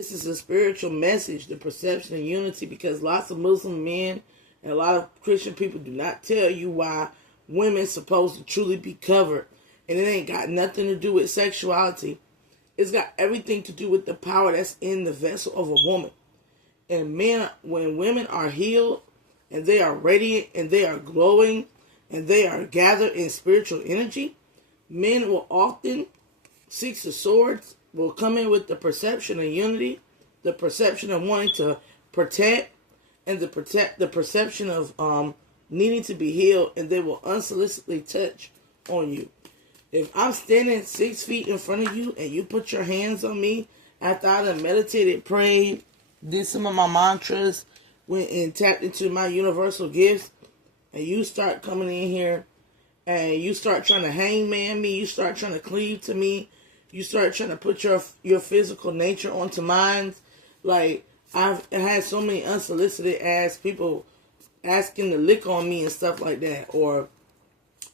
This is a spiritual message, the perception of unity, because lots of Muslim men and a lot of Christian people do not tell you why women's supposed to truly be covered. And it ain't got nothing to do with sexuality. It's got everything to do with the power that's in the vessel of a woman. And men, when women are healed and they are radiant and they are glowing and they are gathered in spiritual energy, men will often, Six of Swords, will come in with the perception of unity, the perception of wanting to protect, and the perception of needing to be healed, and they will unsolicitedly touch on you. If I'm standing 6 feet in front of you and you put your hands on me after I done meditated, prayed, did some of my mantras, went and tapped into my universal gifts, and you start coming in here and you start trying to hangman me, you start trying to cleave to me, you start trying to put your physical nature onto mine. Like, I've had so many unsolicited ass people asking to lick on me and stuff like that, or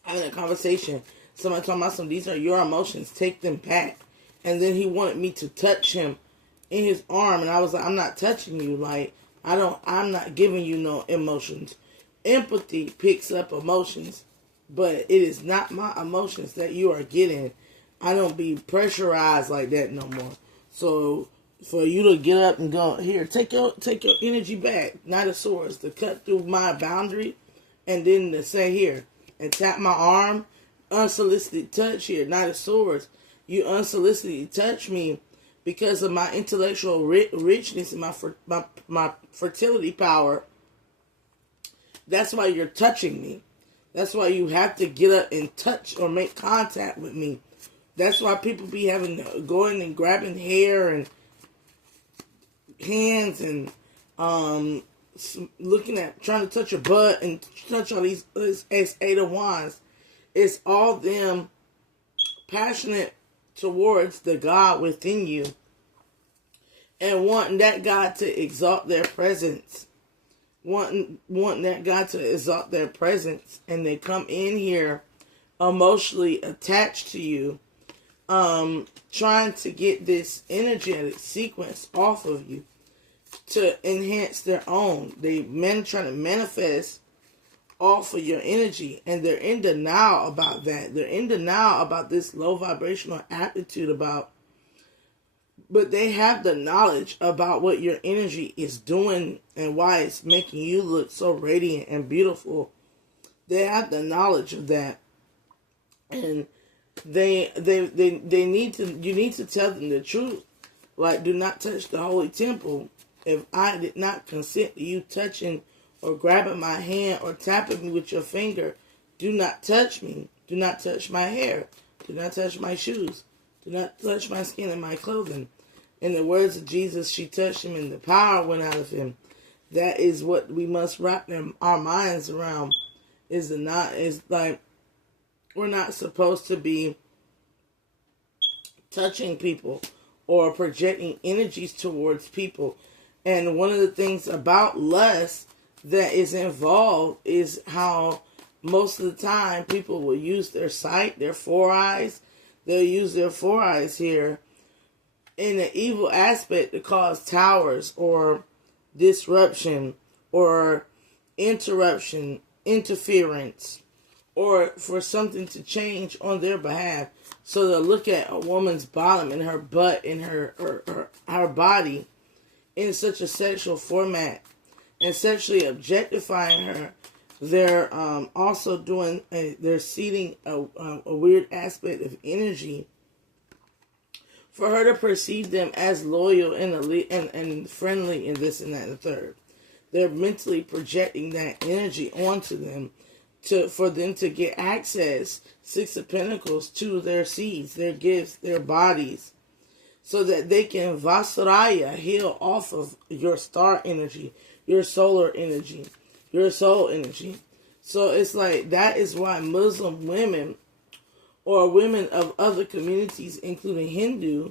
having a conversation. Somebody talking about some, these are your emotions, take them back. And then he wanted me to touch him in his arm, and I was like, I'm not touching you. Like, I'm not giving you no emotions. Empathy picks up emotions, but it is not my emotions that you are getting. I don't be pressurized like that no more. So for you to get up and go, here, take your energy back, Knight of Swords, to cut through my boundary, and then to say here and tap my arm, unsolicited touch here, Knight of Swords. You unsolicited touch me because of my intellectual richness and my fertility power. That's why you're touching me. That's why you have to get up and touch or make contact with me. That's why people be going and grabbing hair and hands and looking at, trying to touch your butt and touch all these Eight of Wands. It's all them passionate towards the God within you and wanting that God to exalt their presence. Wanting that God to exalt their presence. And they come in here emotionally attached to you, trying to get this energetic sequence off of you to enhance their own. Trying to manifest off of your energy, and they're in denial about that. They're in denial about this low vibrational aptitude but they have the knowledge about what your energy is doing and why it's making you look so radiant and beautiful. They have the knowledge of that, and they need to. You need to tell them the truth. Like, do not touch the holy temple. If I did not consent to you touching or grabbing my hand or tapping me with your finger, do not touch me. Do not touch my hair. Do not touch my shoes. Do not touch my skin and my clothing. In the words of Jesus, she touched him and the power went out of him. That is what we must wrap our minds around. Is like, we're not supposed to be touching people or projecting energies towards people. And one of the things about lust that is involved is how most of the time people will use their sight, their four eyes. They'll use their four eyes here in the evil aspect to cause towers or disruption or interruption, interference, or for something to change on their behalf. So they'll look at a woman's bottom and her butt and her body in such a sexual format and sexually objectifying her. They're also they're seeding a weird aspect of energy for her to perceive them as loyal and friendly and this and that and the third. They're mentally projecting that energy onto them for them to get access, Six of Pentacles, to their seeds, their gifts, their bodies, so that they can Vasaraya, heal off of your star energy, your solar energy, your soul energy. So it's like, that is why Muslim women or women of other communities, including Hindu,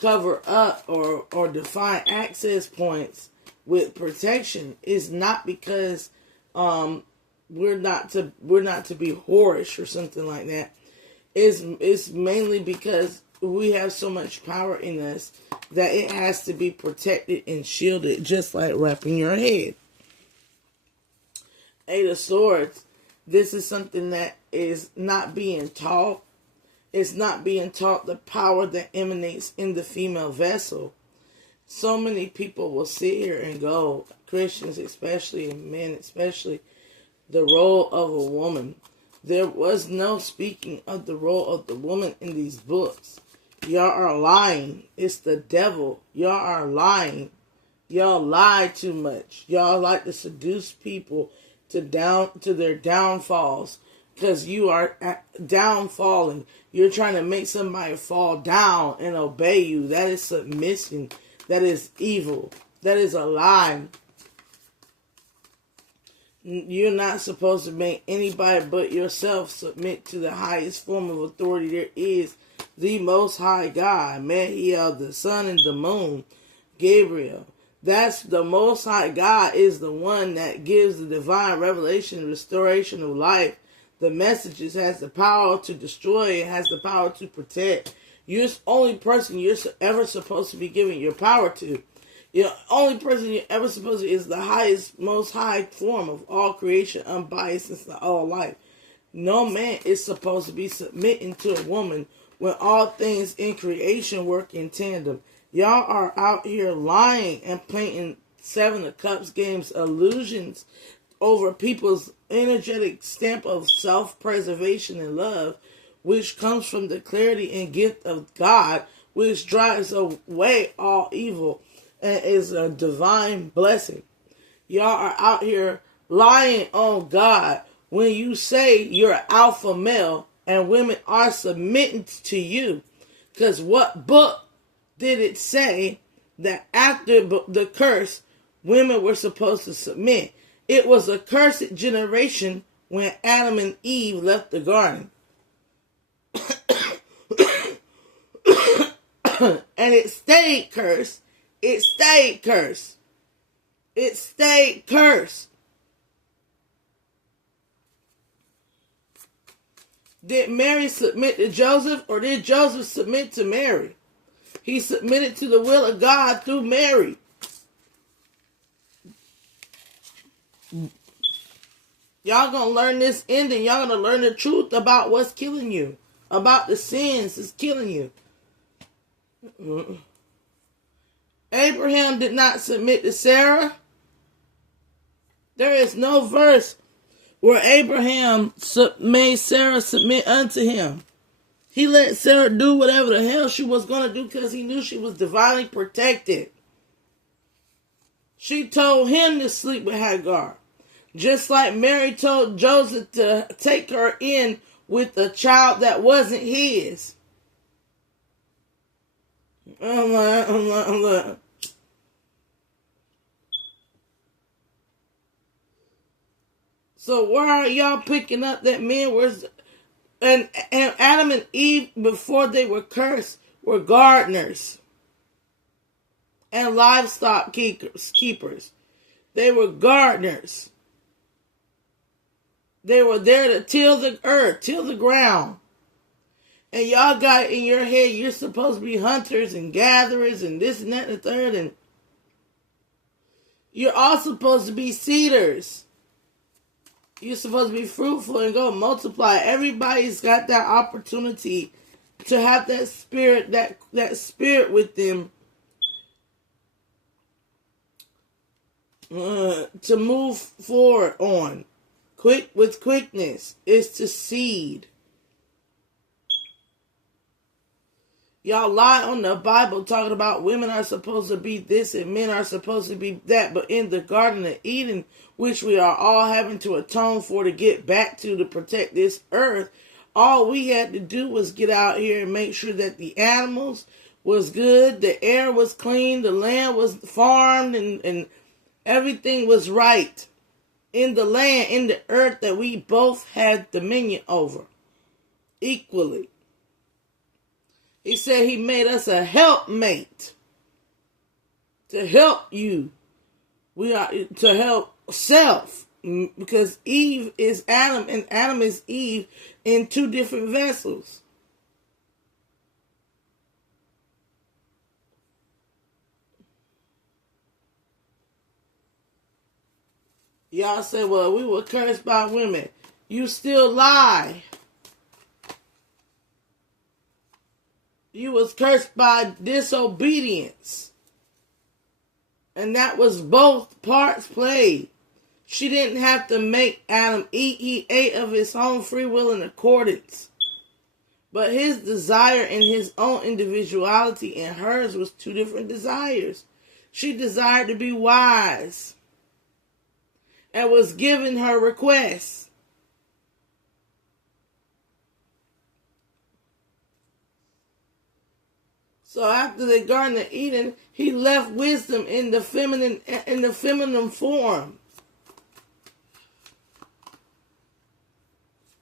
cover up or define access points with protection. Is not because we're not to be whorish or something like that. It's mainly because we have so much power in us that it has to be protected and shielded, just like wrapping your head. Eight of Swords. This is something that is not being taught. It's not being taught the power that emanates in the female vessel. So many people will sit here and go, Christians especially, and men especially, the role of a woman. There was no speaking of the role of the woman in these books. Y'all are lying. It's the devil. Y'all are lying. Y'all lie too much. Y'all like to seduce people to their downfalls, because you are downfalling. You're trying to make somebody fall down and obey you. That is submission. That is evil. That is a lie. You're not supposed to make anybody but yourself submit to the highest form of authority there is, the Most High God, Mehiel, the sun and the moon, Gabriel. That's the Most High God is the one that gives the divine revelation, restoration of life. The messages has the power to destroy. It has the power to protect. You're the only person you're ever supposed to be giving your power to. The only person you're ever supposed to is the highest, most high form of all creation, unbiased into all life. No man is supposed to be submitting to a woman when all things in creation work in tandem. Y'all are out here lying and playing Seven of Cups games, illusions over people's energetic stamp of self-preservation and love, which comes from the clarity and gift of God, which drives away all evil and is a divine blessing. Y'all are out here lying on God when you say you're an alpha male and women are submitting to you. Because what book did it say that after the curse, women were supposed to submit? It was a cursed generation when Adam and Eve left the garden. And it stayed cursed. It stayed cursed. It stayed cursed. Did Mary submit to Joseph, or did Joseph submit to Mary? He submitted to the will of God through Mary. Y'all gonna learn this ending. Y'all gonna learn the truth about what's killing you. About the sins that's killing you. Abraham did not submit to Sarah. There is no verse where Abraham made Sarah submit unto him. He let Sarah do whatever the hell she was going to do because he knew she was divinely protected. She told him to sleep with Hagar. Just like Mary told Joseph to take her in with a child that wasn't his. I'm like. So why are y'all picking up that men were, and Adam and Eve before they were cursed were gardeners and livestock keepers. They were gardeners. They were there to till the earth, till the ground. And y'all got in your head you're supposed to be hunters and gatherers and this and that and the third, and you're all supposed to be seeders. You're supposed to be fruitful and go multiply. Everybody's got that opportunity to have that spirit, that spirit with them to move forward on. With quickness is to seed. Y'all lie on the Bible talking about women are supposed to be this and men are supposed to be that. But in the Garden of Eden, which we are all having to atone for to get back to protect this earth, all we had to do was get out here and make sure that the animals was good, the air was clean, the land was farmed, and everything was right in the land, in the earth that we both had dominion over equally. He said he made us a helpmate to help you. We are to help self, because Eve is Adam and Adam is Eve in two different vessels. Y'all say, well, we were cursed by women. You still lie. You was cursed by disobedience. And that was both parts played. She didn't have to make Adam eat. He ate of his own free will in accordance. But his desire and his own individuality and hers was two different desires. She desired to be wise and was given her request. So after the Garden of Eden, he left wisdom in the feminine form.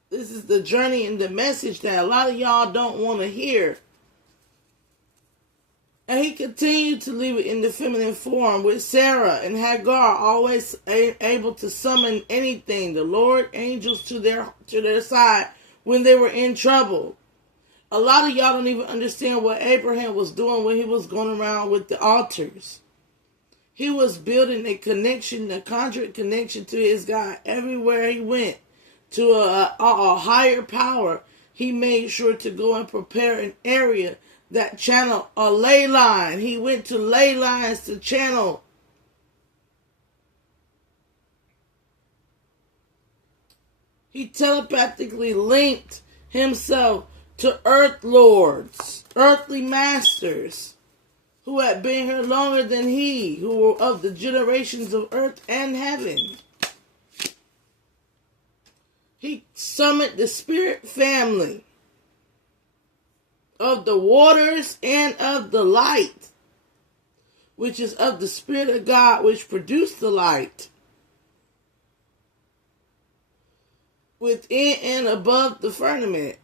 This is the journey and the message that a lot of y'all don't want to hear. And he continued to leave it in the feminine form with Sarah and Hagar, always able to summon anything, the Lord angels to their side when they were in trouble. A lot of y'all don't even understand what Abraham was doing when he was going around with the altars. He was building a connection, a conduit connection to his God everywhere he went. To a higher power, he made sure to go and prepare an area that channel a ley line. He went to ley lines to channel. He telepathically linked himself to earth lords, earthly masters, who had been here longer than he, who were of the generations of earth and heaven. He summoned the spirit family of the waters and of the light, which is of the Spirit of God, which produced the light, within and above the firmament.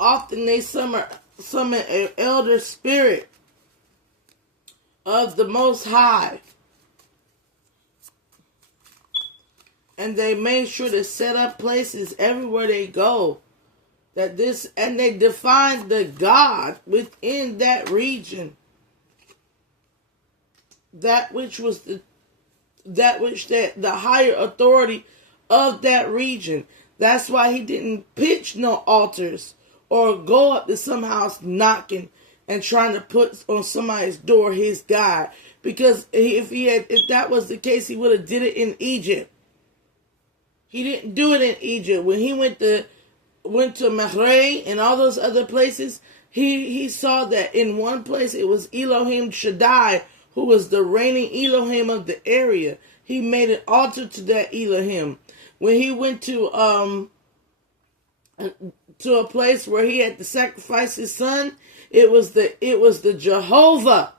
Often they summon an elder spirit of the Most High. And they made sure to set up places everywhere they go. And they defined the God within that region. That which was the higher authority of that region. That's why he didn't pitch no altars or go up to some house knocking and trying to put on somebody's door his God. Because if that was the case, he would have did it in Egypt. He didn't do it in Egypt. When he went to Mahre and all those other places, he saw that in one place it was Elohim Shaddai, who was the reigning Elohim of the area. He made an altar to that Elohim. When he went to a place where he had to sacrifice his son, it was the Jehovah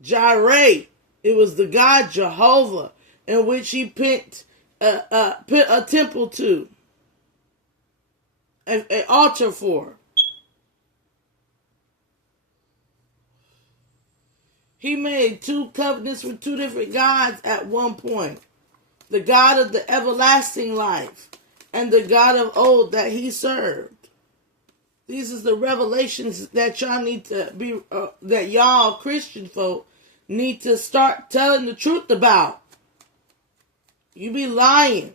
Jireh. It was the God Jehovah in which he put a temple to, an altar for. He made two covenants with two different gods at one point. The God of the everlasting life and the God of old that he served. These are the revelations that y'all need to be, that y'all Christian folk need to start telling the truth about. You be lying.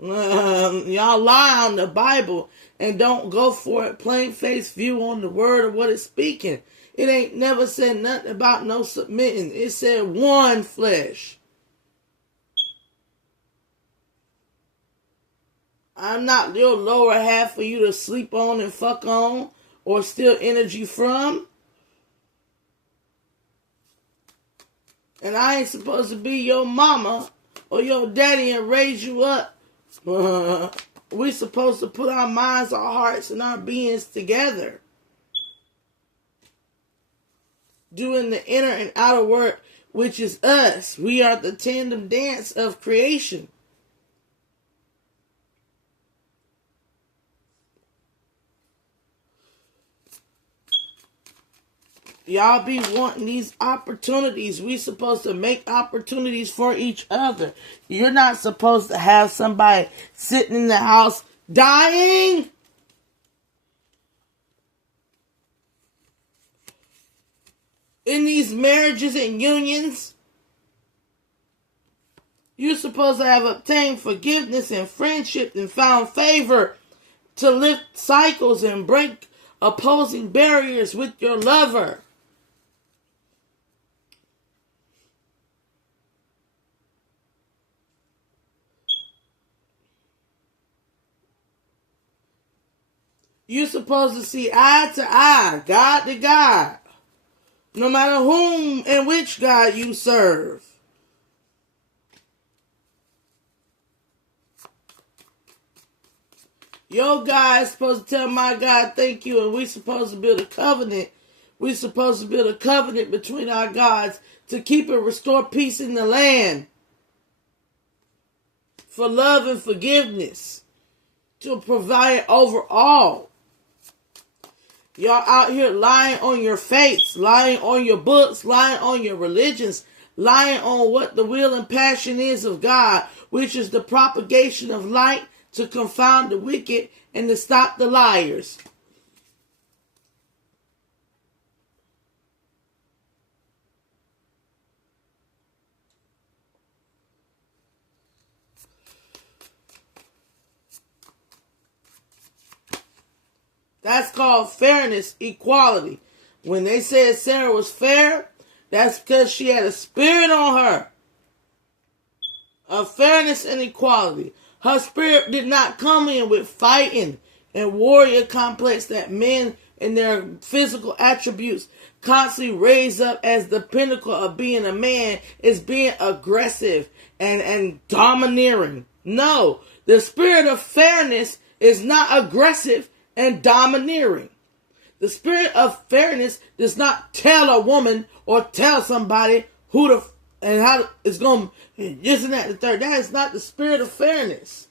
Y'all lie on the Bible and don't go for it plain face view on the word of what it's speaking. It ain't never said nothing about no submitting. It said one flesh. I'm not your lower half for you to sleep on and fuck on or steal energy from. And I ain't supposed to be your mama or your daddy and raise you up. We're supposed to put our minds, our hearts, and our beings together. Doing the inner and outer work, which is us. We are the tandem dance of creation. Y'all be wanting these opportunities. We supposed to make opportunities for each other. You're not supposed to have somebody sitting in the house dying. In these marriages and unions, you're supposed to have obtained forgiveness and friendship and found favor to lift cycles and break opposing barriers with your lover. You're supposed to see eye to eye, God to God, no matter whom and which God you serve. Your God is supposed to tell my God thank you, and we're supposed to build a covenant. We're supposed to build a covenant between our gods to keep and restore peace in the land, for love and forgiveness, to provide over all. Y'all out here lying on your faiths, lying on your books, lying on your religions, lying on what the will and passion is of God, which is the propagation of light to confound the wicked and to stop the liars. That's called fairness, equality. When they said Sarah was fair, that's because she had a spirit on her of fairness and equality. Her spirit did not come in with fighting and warrior complex that men in their physical attributes constantly raise up as the pinnacle of being a man, is being aggressive and domineering. No, the spirit of fairness is not aggressive and domineering. The spirit of fairness does not tell a woman or tell somebody who to and how it's going to this and that the third. That is not the spirit of fairness.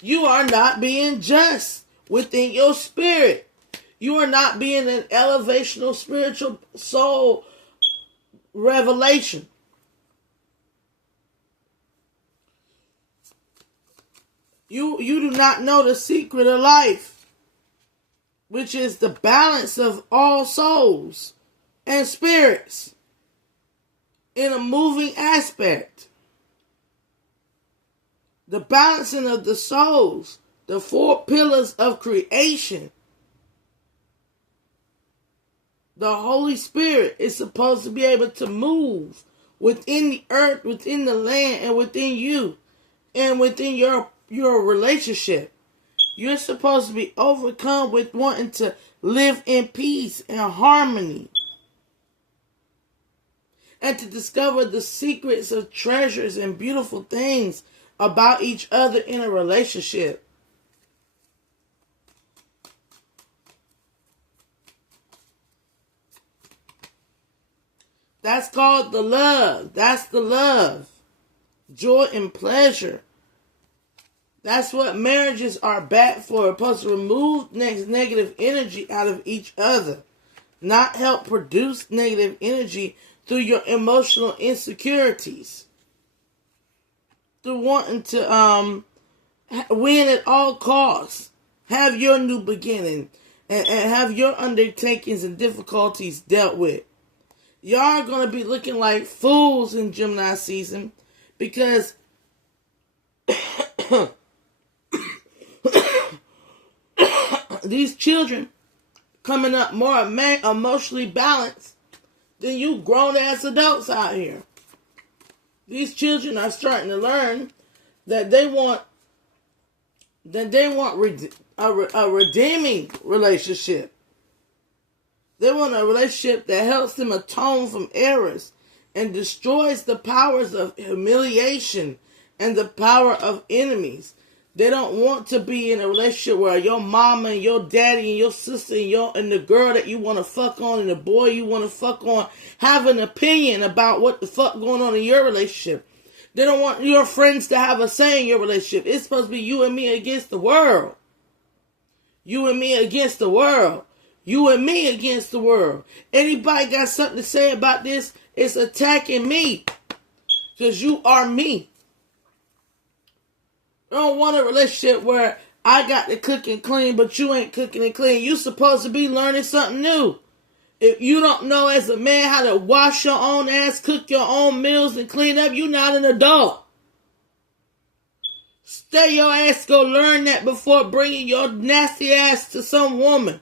You are not being just within your spirit. You are not being an elevational spiritual soul revelation. You do not know the secret of life, which is the balance of all souls and spirits in a moving aspect. The balancing of the souls, the four pillars of creation. The Holy Spirit is supposed to be able to move within the earth, within the land, and within you, and within your relationship. You're supposed to be overcome with wanting to live in peace and harmony, and to discover the secrets of treasures and beautiful things about each other in a relationship. That's called the love. That's the love. Joy and pleasure. That's what marriages are back for. It's supposed to remove negative energy out of each other. Not help produce negative energy through your emotional insecurities. Through wanting to win at all costs. Have your new beginning. And have your undertakings and difficulties dealt with. Y'all are going to be looking like fools in Gemini season because these children coming up more emotionally balanced than you grown-ass adults out here. These children are starting to learn that they want a redeeming relationship. They want a relationship that helps them atone from errors and destroys the powers of humiliation and the power of enemies. They don't want to be in a relationship where your mama and your daddy and your sister and the girl that you want to fuck on and the boy you want to fuck on have an opinion about what the fuck going on in your relationship. They don't want your friends to have a say in your relationship. It's supposed to be you and me against the world. You and me against the world. You and me against the world. Anybody got something to say about this? It's attacking me. Because you are me. I don't want a relationship where I got to cook and clean, but you ain't cooking and clean. You supposed to be learning something new. If you don't know as a man how to wash your own ass, cook your own meals, and clean up, you're not an adult. Stay your ass, go learn that before bringing your nasty ass to some woman.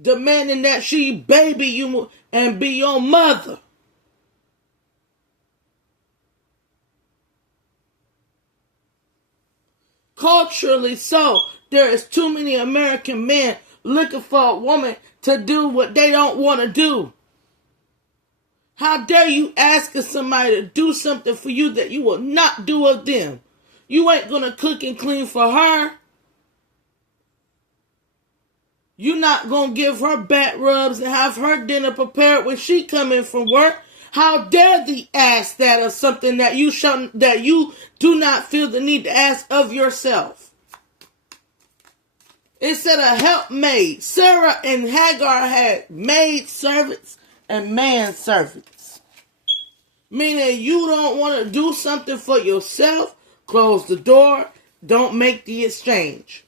Demanding that she baby you and be your mother. Culturally so, there is too many American men looking for a woman to do what they don't want to do. How dare you ask somebody to do something for you that you will not do of them? You ain't going to cook and clean for her. You're not going to give her back rubs and have her dinner prepared when she come in from work. How dare thee ask that of something that you do not feel the need to ask of yourself? It said a helpmaid. Sarah and Hagar had maid servants and man servants. Meaning you don't want to do something for yourself, close the door, don't make the exchange.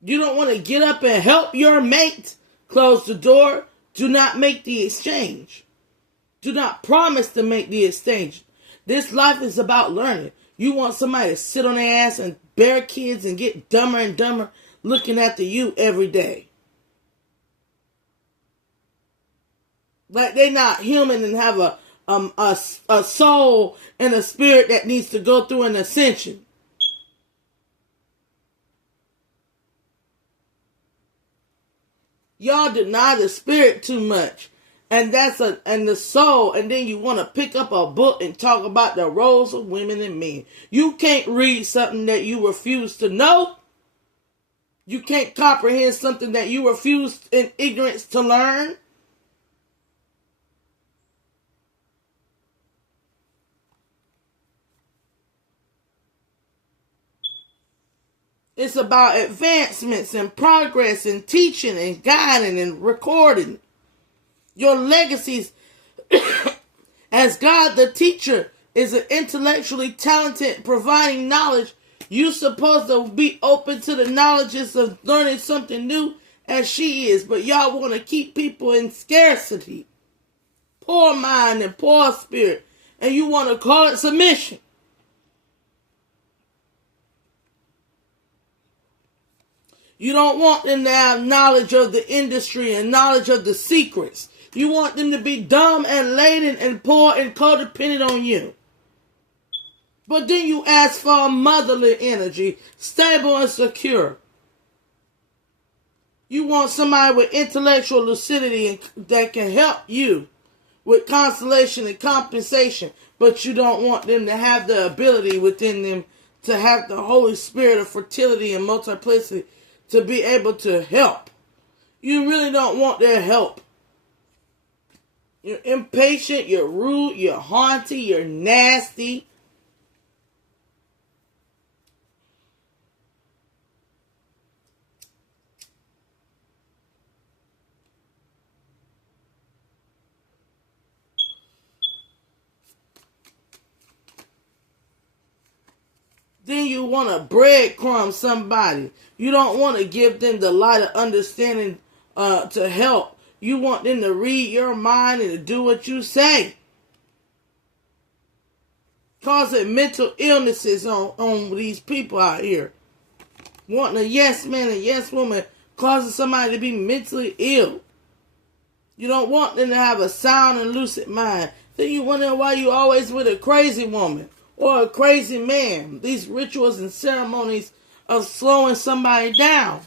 You don't want to get up and help your mate, close the door, do not make the exchange. Do not promise to make the exchange. This life is about learning. You want somebody to sit on their ass and bear kids and get dumber and dumber looking after you every day. Like they not human and have a soul and a spirit that needs to go through an ascension. Y'all deny the spirit too much. And and the soul, and then you want to pick up a book and talk about the roles of women and men. You can't read something that you refuse to know. You can't comprehend something that you refuse in ignorance to learn. It's about advancements and progress and teaching and guiding and recording. Your legacies as God the teacher is an intellectually talented providing knowledge. You're supposed to be open to the knowledges of learning something new as she is. But y'all want to keep people in scarcity. Poor mind and poor spirit. And you want to call it submission. You don't want them to have knowledge of the industry and knowledge of the secrets. You want them to be dumb and laden and poor and codependent on you. But then you ask for a motherly energy, stable and secure. You want somebody with intellectual lucidity that can help you with consolation and compensation. But you don't want them to have the ability within them to have the Holy Spirit of fertility and multiplicity to be able to help. You really don't want their help. You're impatient, you're rude, you're haughty, you're nasty. Then you want to breadcrumb somebody. You don't want to give them the light of understanding to help. You want them to read your mind and to do what you say. Causing mental illnesses on these people out here. Wanting a yes man and yes woman causing somebody to be mentally ill. You don't want them to have a sound and lucid mind. Then you wonder why you always with a crazy woman or a crazy man. These rituals and ceremonies of slowing somebody down.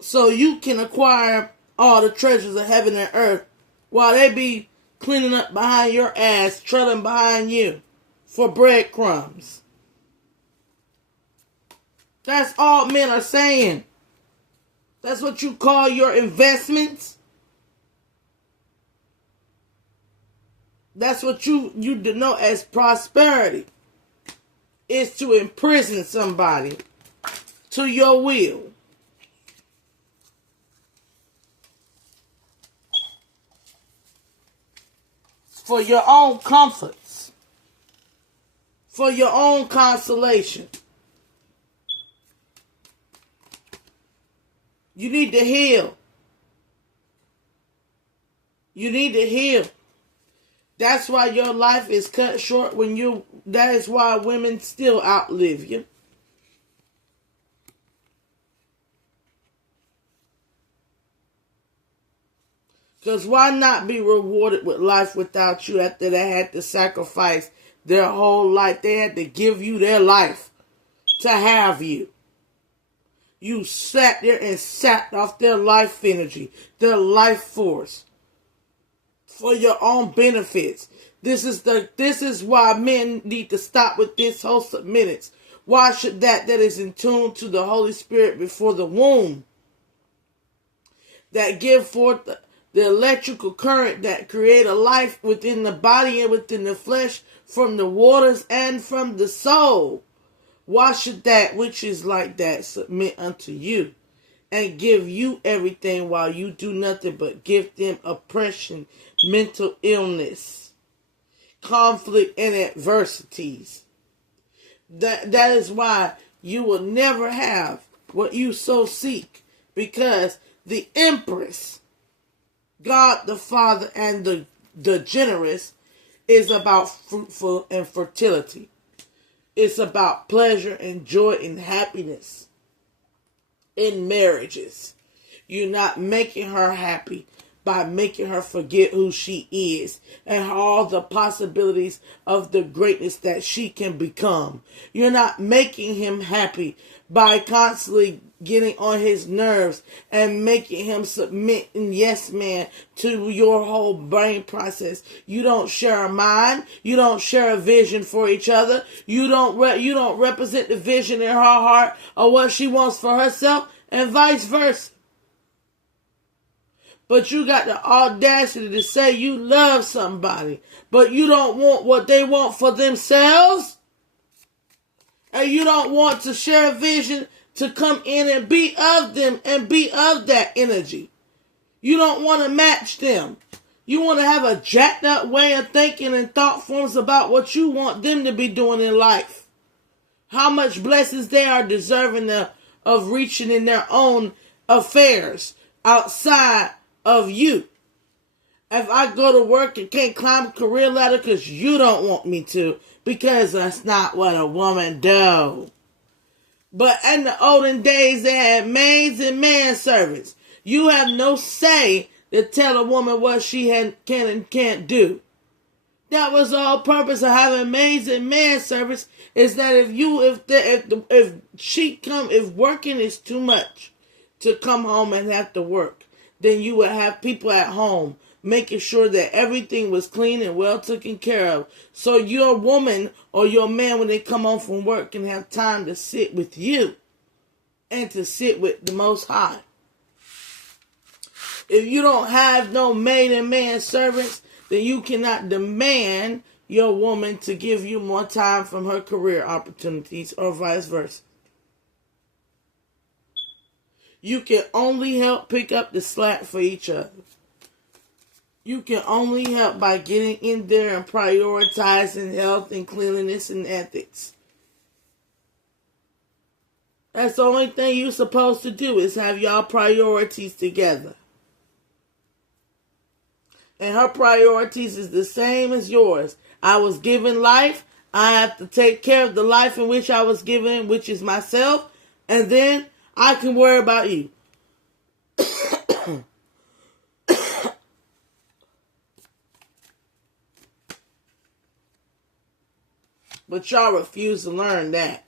So you can acquire all the treasures of heaven and earth while they be cleaning up behind your ass, trailing behind you for breadcrumbs. That's all men are saying. That's what you call your investments. That's what you denote as prosperity. Is to imprison somebody to your will. for your own comforts, for your own consolation. You need to heal. You need to heal. That's why your life is cut short that is why women still outlive you. Because why not be rewarded with life without you after they had to sacrifice their whole life? They had to give you their life to have you. You sat there and sapped off their life energy, their life force for your own benefits. This is why men need to stop with this whole submittance. Why should that is in tune to the Holy Spirit before the womb, that give forth the electrical current that create a life within the body and within the flesh, from the waters and from the soul? Why should that which is like that submit unto you and give you everything while you do nothing but give them oppression, mental illness, conflict, and adversities? That is why you will never have what you so seek, because the Empress, God the Father, and the generous is about fruitful and fertility. It's about pleasure and joy and happiness in marriages. You're not making her happy by making her forget who she is and all the possibilities of the greatness that she can become. You're not making him happy by constantly getting on his nerves and making him submit and yes man to your whole brain process. You don't share a mind. You don't share a vision for each other. You don't represent the vision in her heart or what she wants for herself, and vice versa. But you got the audacity to say you love somebody, but you don't want what they want for themselves, and you don't want to share a vision to come in and be of them and be of that energy. You don't want to match them. You want to have a jacked up way of thinking and thought forms about what you want them to be doing in life. How much blessings they are deserving of reaching in their own affairs outside of you. If I go to work and can't climb a career ladder because you don't want me to, because that's not what a woman does. But in the olden days, they had maids and manservants. You have no say to tell a woman what she can and can't do. That was the whole purpose of having maids and manservants, is that if working is too much to come home and have to work, then you would have people at home making sure that everything was clean and well taken care of. So your woman or your man, when they come home from work, can have time to sit with you and to sit with the Most High. If you don't have no maid and man servants, then you cannot demand your woman to give you more time from her career opportunities or vice versa. You can only help pick up the slack for each other. You can only help by getting in there and prioritizing health and cleanliness and ethics. That's the only thing you're supposed to do, is have y'all priorities together. And her priorities is the same as yours. I was given life. I have to take care of the life in which I was given, which is myself. And then I can worry about you. But y'all refuse to learn that.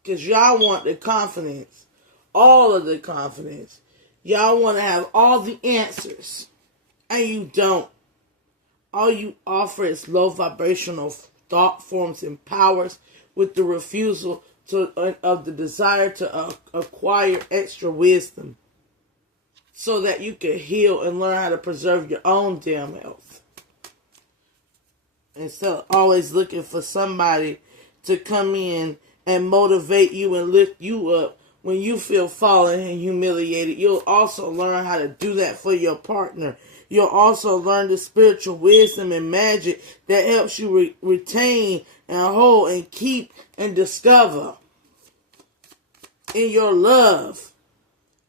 Because y'all want the confidence. All of the confidence. Y'all want to have all the answers. And you don't. All you offer is low vibrational thought forms and powers, with the refusal of the desire to acquire extra wisdom, so that you can heal and learn how to preserve your own damn health. Instead of always looking for somebody to come in and motivate you and lift you up, when you feel fallen and humiliated, you'll also learn how to do that for your partner. You'll also learn the spiritual wisdom and magic that helps you retain and hold and keep and discover in your love.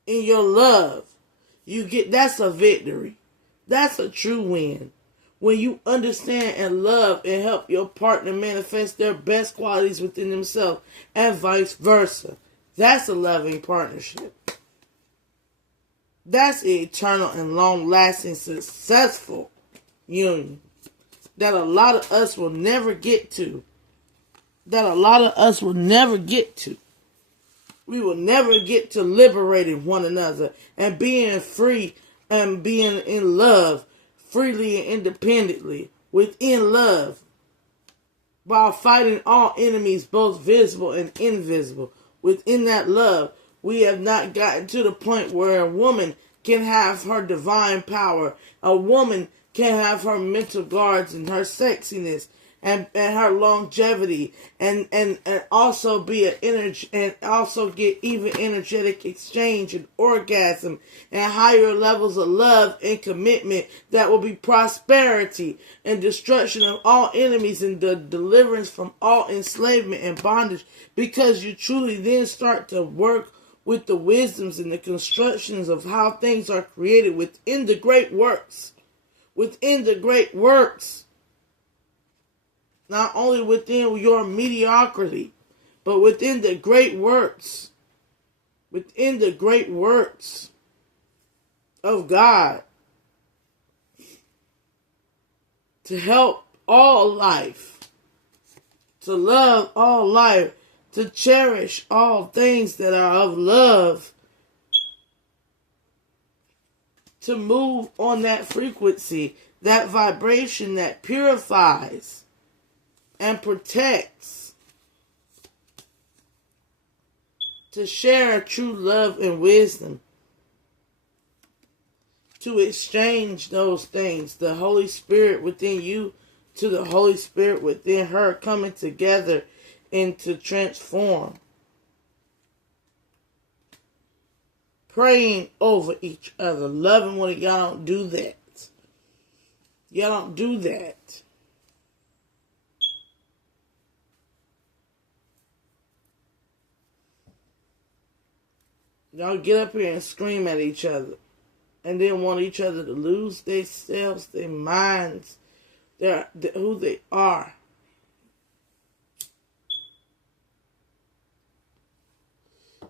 In your love. That's a victory. That's a true win. When you understand and love and help your partner manifest their best qualities within themselves and vice versa. That's a loving partnership. That's an eternal and long-lasting, successful union that a lot of us will never get to. We will never get to liberating one another and being free and being in love freely and independently within love while fighting all enemies, both visible and invisible. Within that love, we have not gotten to the point where a woman can have her divine power. A woman can have her mental guards and her sexiness and her longevity and also be an energy and also get even energetic exchange and orgasm and higher levels of love and commitment that will be prosperity and destruction of all enemies and the deliverance from all enslavement and bondage, because you truly then start to work with the wisdoms and the constructions of how things are created within the great works. Not only within your mediocrity, but within the great works. Within the great works of God. To help all life. To love all life. To cherish all things that are of love. To move on that frequency, that vibration that purifies and protects, to share true love and wisdom, to exchange those things, the Holy Spirit within you to the Holy Spirit within her, coming together and to transform, praying over each other, loving one another. Y'all don't do that. Y'all don't do that. Y'all get up here and scream at each other and then want each other to lose themselves, their minds, who they are.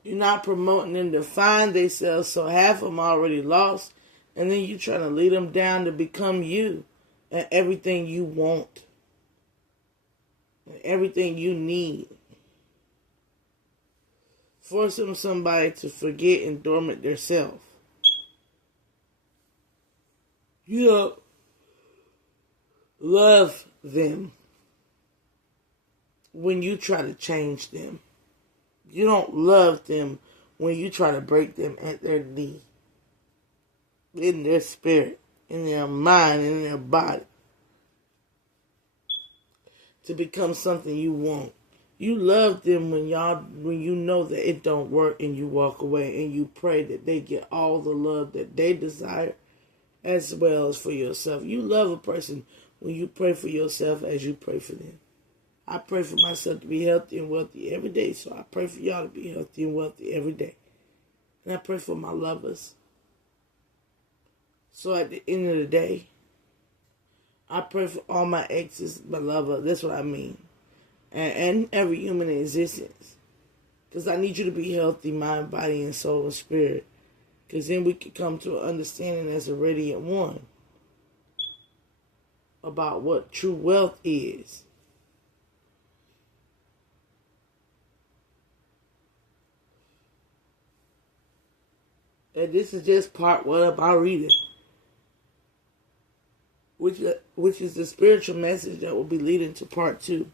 You're not promoting them to find themselves, so half of them already lost, and then you're trying to lead them down to become you and everything you want and everything you need. Forcing somebody to forget and dormant their self. You don't love them when you try to change them. You don't love them when you try to break them at their knee. In their spirit, in their mind, in their body. To become something you want. You love them when you know that it don't work and you walk away and you pray that they get all the love that they desire as well as for yourself. You love a person when you pray for yourself as you pray for them. I pray for myself to be healthy and wealthy every day, so I pray for y'all to be healthy and wealthy every day. And I pray for my lovers. So at the end of the day, I pray for all my exes, my lover. That's what I mean. And every human in existence. Because I need you to be healthy, mind, body, and soul and spirit. Because then we can come to an understanding as a radiant one about what true wealth is. And this is just part one of our reading. Which is the spiritual message that will be leading to part two.